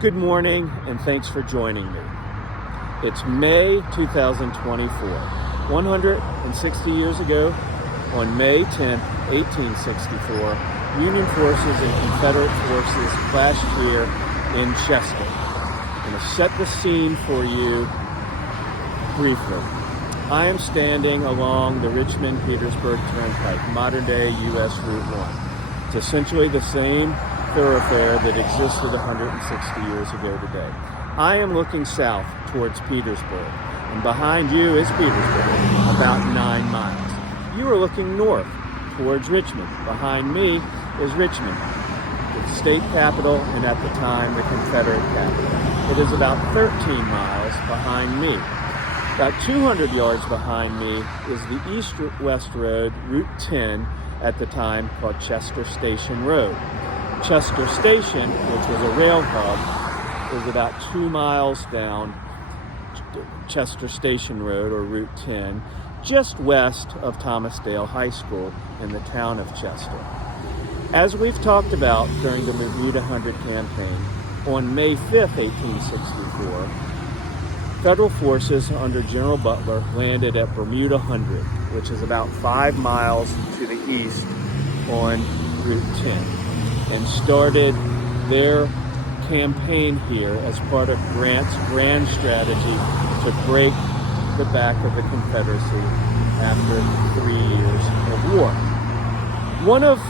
Good morning, and thanks for joining me. It's May 2024. 160 years ago, on May 10, 1864, Union forces and Confederate forces clashed here in Chester. I'm going to set the scene for you briefly. I am standing along the Richmond-Petersburg Turnpike, modern-day U.S. Route 1. It's essentially the same thoroughfare that existed 160 years ago today. I am looking south towards Petersburg, and behind you is Petersburg, about 9 miles. You are looking north towards Richmond. Behind me is Richmond, the state capital, and at the time, the Confederate capital. It is about 13 miles behind me. About 200 yards behind me is the east-west road, Route 10, at the time called Chester Station Road. Chester Station, which was a rail hub, is about 2 miles down Chester Station Road, or Route 10, just west of Thomasdale High School in the town of Chester. As we've talked about during the Bermuda 100 campaign, on May 5th, 1864, Federal forces under General Butler landed at Bermuda 100, which is about 5 miles to the east on Route 10, and started their campaign here as part of Grant's grand strategy to break the back of the Confederacy after 3 years of war. One of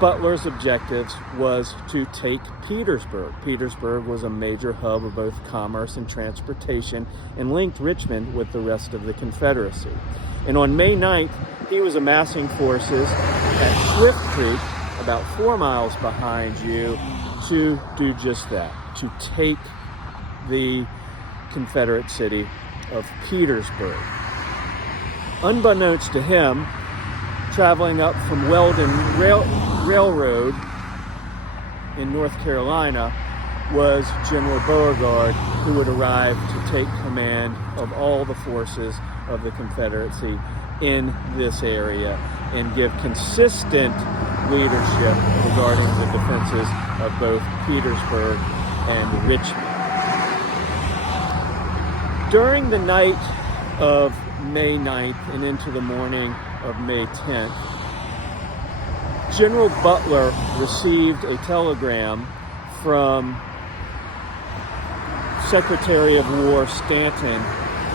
Butler's objectives was to take Petersburg. Petersburg was a major hub of both commerce and transportation and linked Richmond with the rest of the Confederacy. And on May 9th, he was amassing forces at Swift Creek, about 4 miles behind you, to do just that, to take the Confederate city of Petersburg. Unbeknownst to him, traveling up from Weldon Railroad in North Carolina was General Beauregard, who would arrive to take command of all the forces of the Confederacy in this area and give consistent leadership regarding the defenses of both Petersburg and Richmond. During the night of May 9th and into the morning of May 10th, General Butler received a telegram from Secretary of War Stanton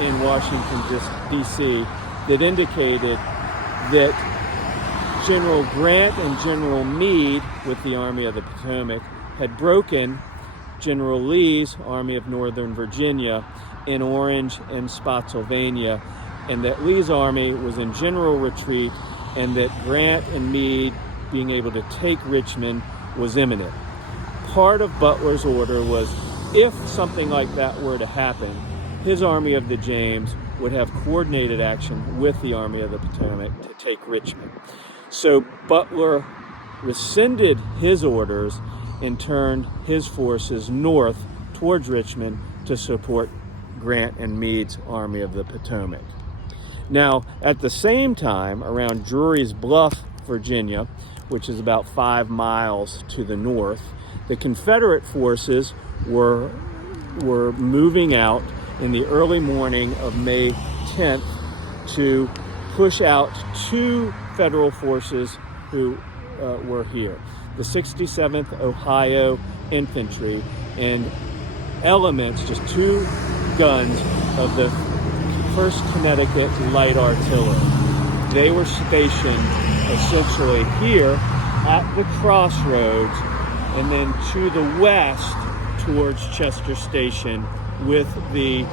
in Washington, D.C. that indicated that General Grant and General Meade, with the Army of the Potomac, had broken General Lee's Army of Northern Virginia in Orange and Spotsylvania, and that Lee's army was in general retreat, and that Grant and Meade being able to take Richmond was imminent. Part of Butler's order was, if something like that were to happen, his Army of the James would have coordinated action with the Army of the Potomac to take Richmond. So Butler rescinded his orders and turned his forces north towards Richmond to support Grant and Meade's Army of the Potomac. Now, at the same time, around Drury's Bluff, Virginia, which is about 5 miles to the north, the Confederate forces were moving out in the early morning of May 10th to push out 2 federal forces who were here. The 67th Ohio Infantry and elements, just 2 guns of the 1st Connecticut Light Artillery. They were stationed essentially here at the crossroads and then to the west towards Chester Station with the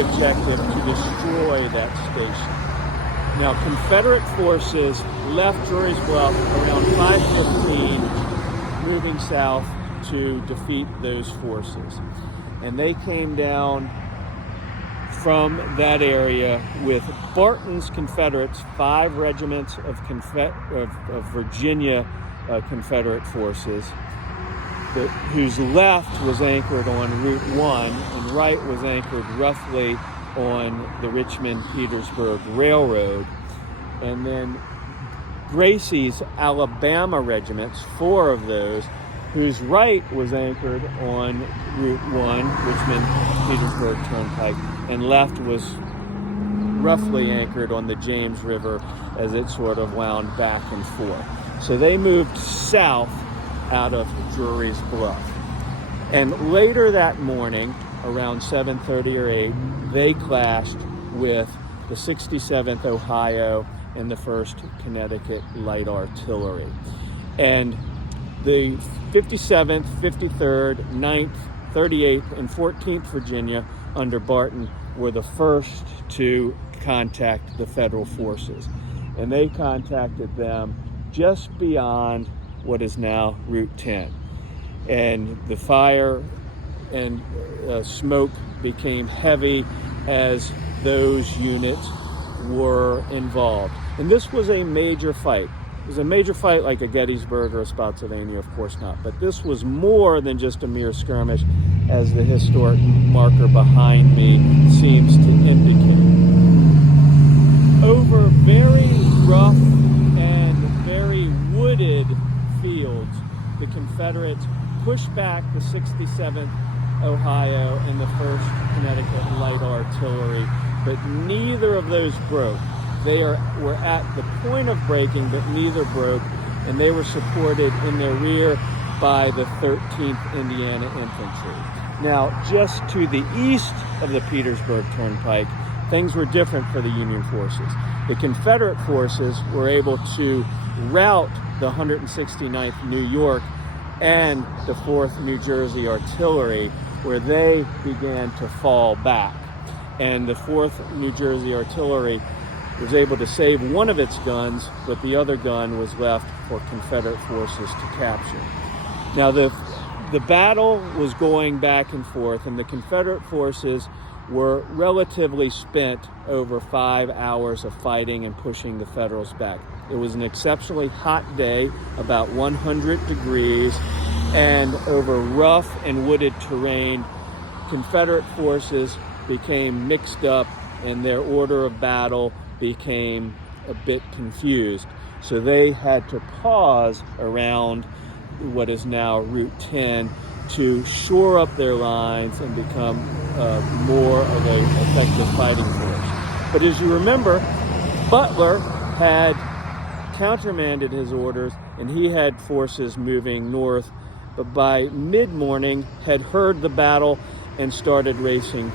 objective to destroy that station. Now, Confederate forces left Drury's Bluff around 5:15, moving south to defeat those forces. And they came down from that area with Barton's Confederates, 5 regiments of Virginia Confederate forces, whose left was anchored on Route 1 and right was anchored roughly on the Richmond-Petersburg Railroad. And then Gracie's Alabama regiments, 4 of those, whose right was anchored on Route 1, Richmond-Petersburg Turnpike, and left was roughly anchored on the James River as it sort of wound back and forth. So they moved south out of Drury's Bluff. And later that morning, around 7:30 or 8, they clashed with the 67th Ohio and the 1st Connecticut Light Artillery. And the 57th, 53rd, 9th, 38th, and 14th Virginia under Barton were the first to contact the federal forces. And they contacted them just beyond what is now Route 10. And the fire and smoke became heavy as those units were involved. And this was a major fight. It was a major fight like a Gettysburg or a Spotsylvania, of course not. But this was more than just a mere skirmish, as the historic marker behind me seems to indicate. Over very rough and very wooded fields, the Confederates pushed back the 67th Ohio and the 1st Connecticut Light Artillery, but neither of those broke. They were at the point of breaking, but neither broke, and they were supported in their rear by the 13th Indiana Infantry. Now, just to the east of the Petersburg Turnpike, things were different for the Union forces. The Confederate forces were able to rout the 169th New York and the 4th New Jersey Artillery, where they began to fall back. And the 4th New Jersey Artillery was able to save one of its guns, but the other gun was left for Confederate forces to capture. Now, the battle was going back and forth, and the Confederate forces were relatively spent over 5 hours of fighting and pushing the Federals back. It was an exceptionally hot day, about 100 degrees, and over rough and wooded terrain, Confederate forces became mixed up and their order of battle became a bit confused. So they had to pause around what is now Route 10 to shore up their lines and become more of an effective fighting force. But as you remember, Butler had countermanded his orders, and he had forces moving north, but by mid-morning had heard the battle and started racing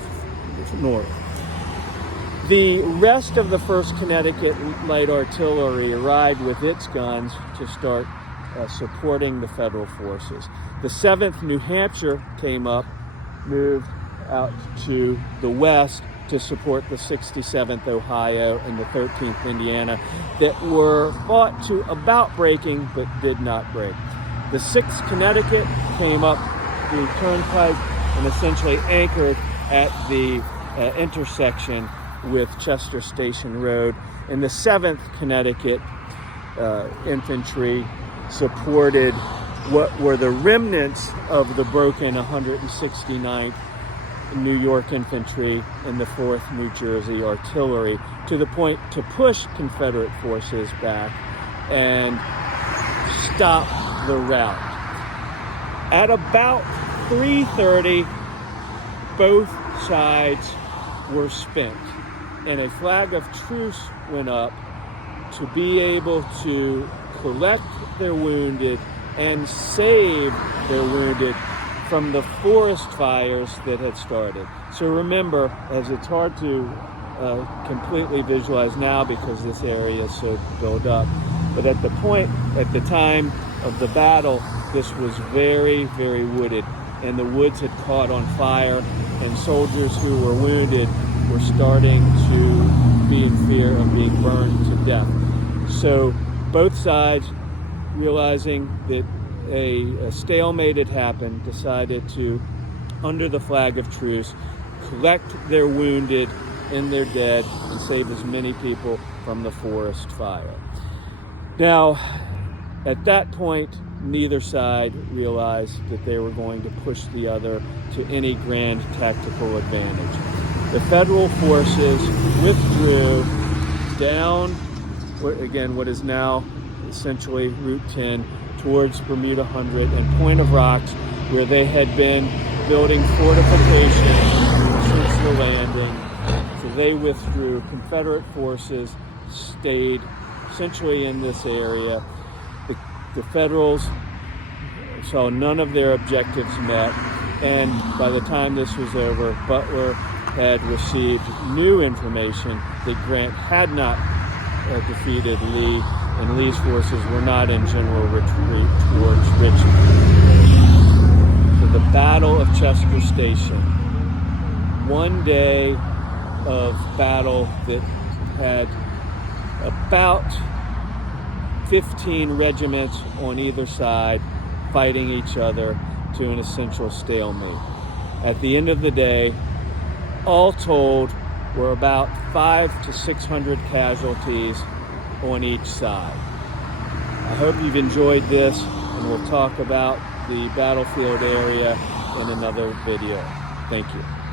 north. The rest of the 1st Connecticut Light Artillery arrived with its guns to start supporting the federal forces. The 7th New Hampshire came up, moved out to the west to support the 67th Ohio and the 13th Indiana that were fought to about breaking but did not break. The 6th Connecticut came up the turnpike and essentially anchored at the intersection with Chester Station Road, and the 7th Connecticut Infantry supported what were the remnants of the broken 169th New York Infantry and the 4th New Jersey Artillery, to the point to push Confederate forces back and stop the rout. At about 3:30, both sides were spent, and a flag of truce went up to be able to collect their wounded and save their wounded from the forest fires that had started. So remember, as it's hard to completely visualize now because this area is so built up, but at the time of the battle, this was very, very wooded, and the woods had caught on fire, and soldiers who were wounded were starting to be in fear of being burned to death. So both sides, realizing that a stalemate had happened, decided to, under the flag of truce, collect their wounded and their dead and save as many people from the forest fire. Now, at that point, neither side realized that they were going to push the other to any grand tactical advantage. The federal forces withdrew down, again, what is now essentially Route 10, towards Bermuda 100 and Point of Rocks, where they had been building fortifications since the landing. So they withdrew. Confederate forces stayed essentially in this area. The Federals saw none of their objectives met, and by the time this was over, Butler had received new information that Grant had not defeated Lee, and Lee's forces were not in general retreat towards Richmond. So the Battle of Chester Station, one day of battle that had about 15 regiments on either side fighting each other to an essential stalemate. At the end of the day, all told, were about 500 to 600 casualties on each side. I hope you've enjoyed this, and we'll talk about the battlefield area in another video. Thank you.